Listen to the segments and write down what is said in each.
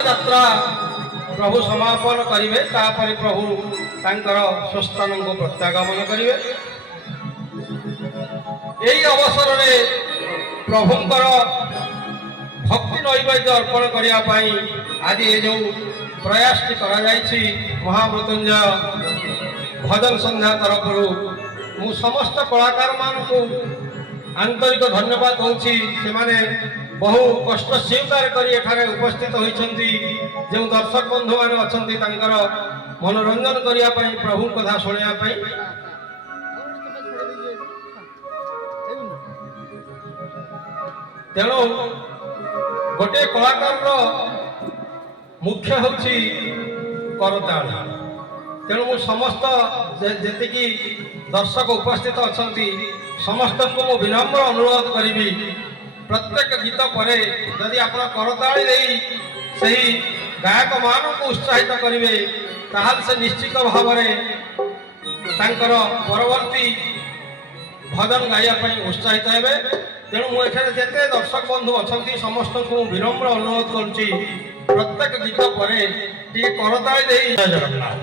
यात्रा प्रभु समापन करेंगे तापर प्रभु तांकर स्वस्थान को प्रत्यागमन करेंगे। यही अवसर में प्रभुंकर भक्ति नैवेद्य अर्पण करने आज ये जो प्रयास करा महामृत्युंजय भजन संध्या तरफ मु समस्त कलाकार मान को आंतरिक धन्यवाद दूसरी से बहु कष्ट स्वीकार कर उपस्थित होती जो दर्शक बंधु मैंने अच्छा मनोरंजन करने प्रभु कथा शुणापी तेणु गोटे कलाकार मुख्य हूँ करताल। तेणु मु समस्त जी दर्शक उपस्थित अच्छा समस्त को मु विनम्र अनुरोध करी प्रत्येक गीत पर जदि आप करताली से गायक मान को उत्साहित करेंगे ताहल से निश्चित भाव परवर्ती भजन गाइबा उत्साहित हे। तेणु मुझे जिते दर्शक बंधु अच्छा समस्त को विनम्र अनुरोध करुच्ची प्रत्येक गीत पर करताली जय जगन्नाथ।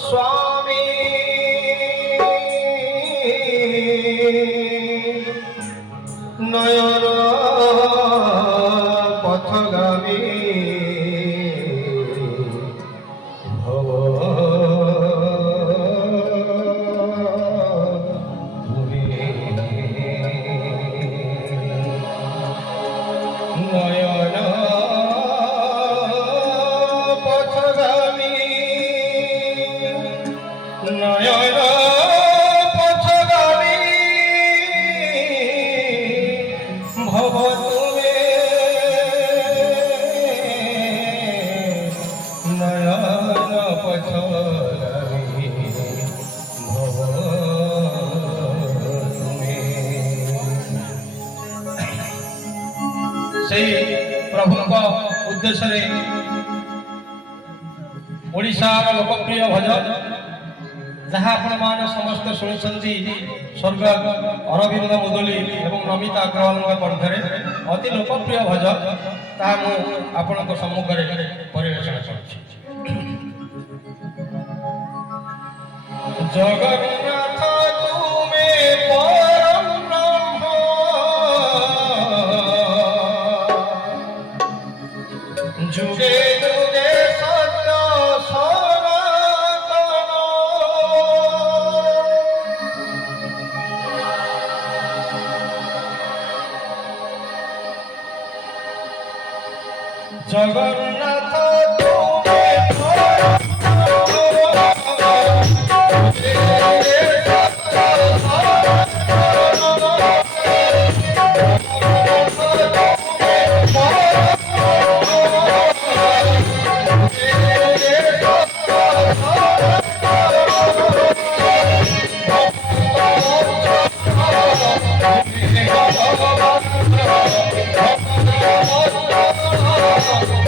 स्वामी नयन पथगामी भव नयन नयन पथगामी भव तुमे नयन पथगामी भव तुमे। से प्रभु उद्देश्य ओडिशार लोकप्रिय भजन जहाँ आपण समस्त शुणी स्वर्ग अरविंद मुदुली एवं नमिता अग्रवाल कंठरे अति लोकप्रिय भजन ता आपण सम्मुख परिवेषण कर। जगन्नाथ तुमे परम ब्रह्म जुगे जुगे सत्य जगन्नाथ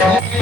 Okay.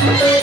Thank you.